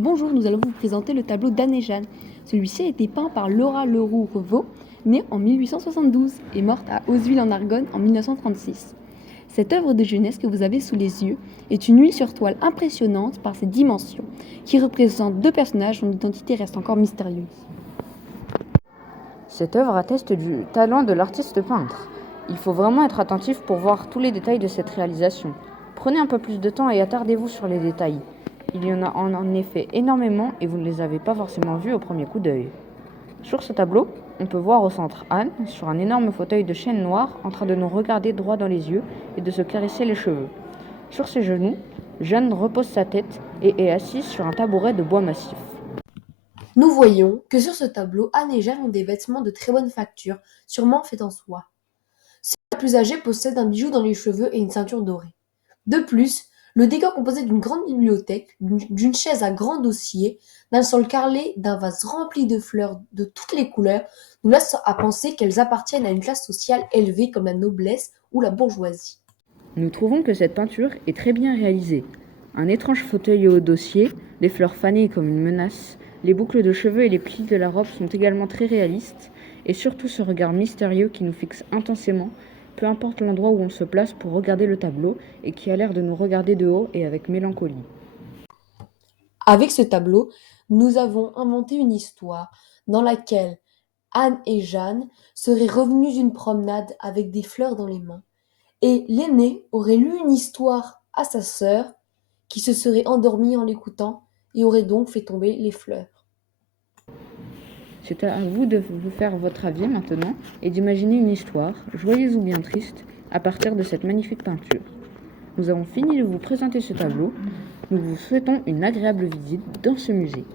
Bonjour, nous allons vous présenter le tableau d'Anne et Jeanne. Celui-ci a été peint par Laura Leroux-Revaux, née en 1872 et morte à Ozeville en Argonne en 1936. Cette œuvre de jeunesse que vous avez sous les yeux est une huile sur toile impressionnante par ses dimensions, qui représente deux personnages dont l'identité reste encore mystérieuse. Cette œuvre atteste du talent de l'artiste peintre. Il faut vraiment être attentif pour voir tous les détails de cette réalisation. Prenez un peu plus de temps et attardez-vous sur les détails. Il y en a en effet énormément et vous ne les avez pas forcément vus au premier coup d'œil. Sur ce tableau, on peut voir au centre Anne, sur un énorme fauteuil de chêne noir, en train de nous regarder droit dans les yeux et de se caresser les cheveux. Sur ses genoux, Jeanne repose sa tête et est assise sur un tabouret de bois massif. Nous voyons que sur ce tableau, Anne et Jeanne ont des vêtements de très bonne facture, sûrement faits en soie. Celle la plus âgée possède un bijou dans les cheveux et une ceinture dorée. De plus, le décor composé d'une grande bibliothèque, d'une chaise à grand dossier, d'un sol carrelé, d'un vase rempli de fleurs de toutes les couleurs, nous laisse à penser qu'elles appartiennent à une classe sociale élevée comme la noblesse ou la bourgeoisie. Nous trouvons que cette peinture est très bien réalisée. Un étrange fauteuil au dossier, des fleurs fanées comme une menace, les boucles de cheveux et les plis de la robe sont également très réalistes, et surtout ce regard mystérieux qui nous fixe intensément, peu importe l'endroit où on se place pour regarder le tableau, et qui a l'air de nous regarder de haut et avec mélancolie. Avec ce tableau, nous avons inventé une histoire dans laquelle Anne et Jeanne seraient revenues d'une promenade avec des fleurs dans les mains. Et l'aîné aurait lu une histoire à sa sœur qui se serait endormie en l'écoutant et aurait donc fait tomber les fleurs. C'est à vous de vous faire votre avis maintenant et d'imaginer une histoire, joyeuse ou bien triste, à partir de cette magnifique peinture. Nous avons fini de vous présenter ce tableau. Nous vous souhaitons une agréable visite dans ce musée.